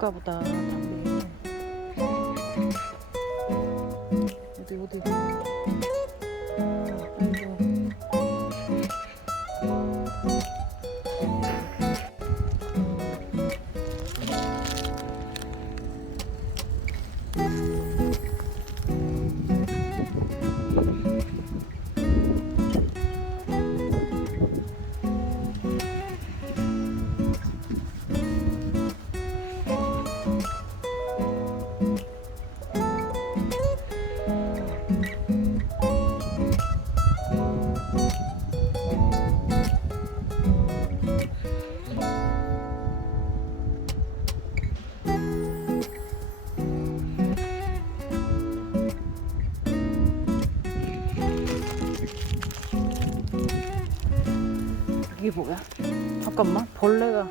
좋은가 보다, 담배. 어디, 어디. 아 이게 뭐야? 잠깐만, 벌레가.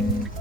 Mm-hmm.